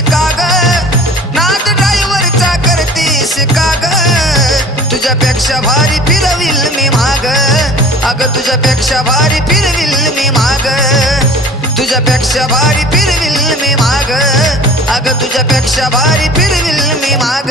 का ग नाद ड्रायव्हरचा करतीस का ग तुझ्यापेक्षा भारी फिरविल मी माग. अग तुझ्यापेक्षा भारी फिरविल मी माग. तुझ्यापेक्षा भारी फिरविल मी माग. अग तुझ्यापेक्षा भारी फिरविल मी माग.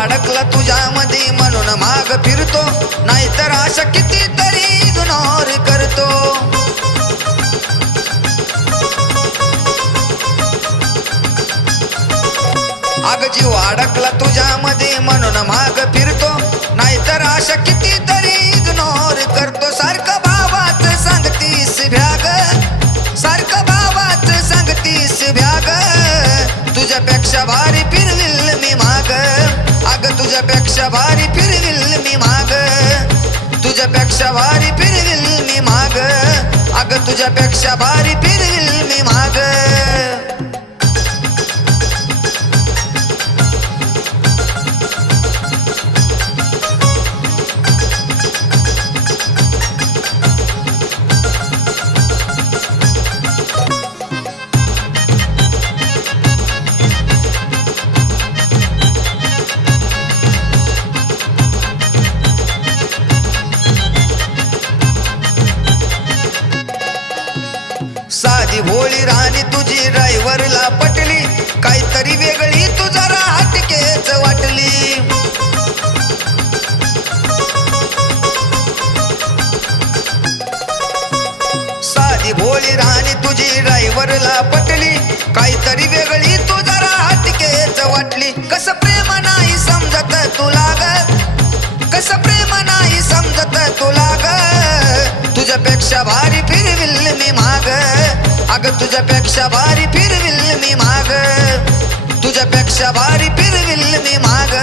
अडकला तुझ्यामध्ये म्हणून माग फिरतो. नाहीतर अशा कितीतरी इग्नोर करतो. अग जीव अडकला तुझ्यामध्ये म्हणून माग फिरतो. नाहीतर अशा कितीतरी इग्नोर करतो. सारखं भावात सांगतीस भ्याग. सारखं भावात सांगतीस भ्याग. तुझ्यापेक्षा भारी फिरविल मी माग. अग तुझ्यापेक्षा भारी फिरविल मी माग. तुझ्यापेक्षा भारी फिरविल मी माग. अग तुझ्यापेक्षा भारी फिरविल मी माग. माझी भोळी राणी तुझी ड्रायव्हरला पटली. काहीतरी वेगळी तू जरा हटकेच वाटली. साधी भोळी राणी तुझी ड्रायव्हरला पटली. काहीतरी वेगळी तू जरा हटकेच वाटली. कस प्रेम नाही समजत तुला ग? कस प्रेम नाही समजत तुला ग? तुझ्यापेक्षा भारी फिरविल मी माग. अग तुझ्यापेक्षा भारी फिरविल मी माग। तुझ्यापेक्षा भारी फिरविल मी माग।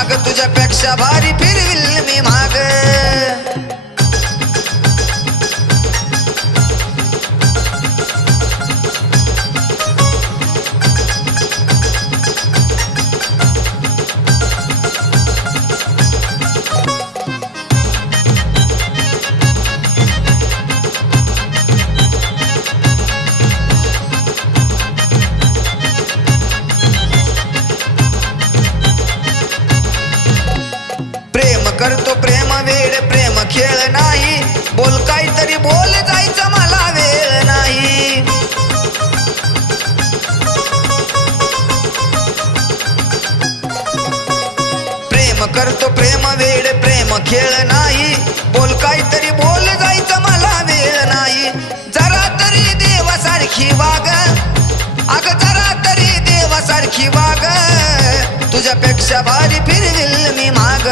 अग तुझ्यापेक्षा भारी फिरविल मी माग। करतो प्रेम वेळ प्रेम खेळ नाही. बोल काहीतरी बोल जायचं मला वेळ नाही. जरा तरी देवासारखी वाग. अग जरा तरी देवासारखी वाग. तुझ्यापेक्षा भारी फिरविल मी माग.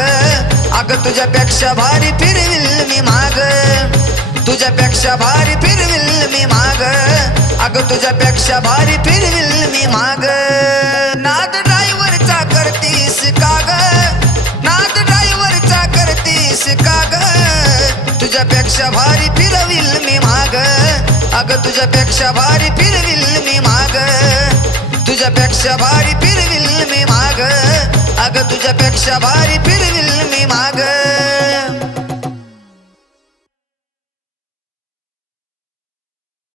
अग तुझ्यापेक्षा भारी फिरविल मी माग. तुझ्यापेक्षा भारी फिरविल मी माग. अग तुझ्यापेक्षा भारी फिरविल मी माग. नाद तुझ्यापेक्षा भारी फिरविल मी माग. अग तुझ्यापेक्षा भारी फिरविल मी माग. तुझ्यापेक्षा भारी फिरविल मी माग. अग तुझ्यापेक्षा भारी फिरविल मी माग.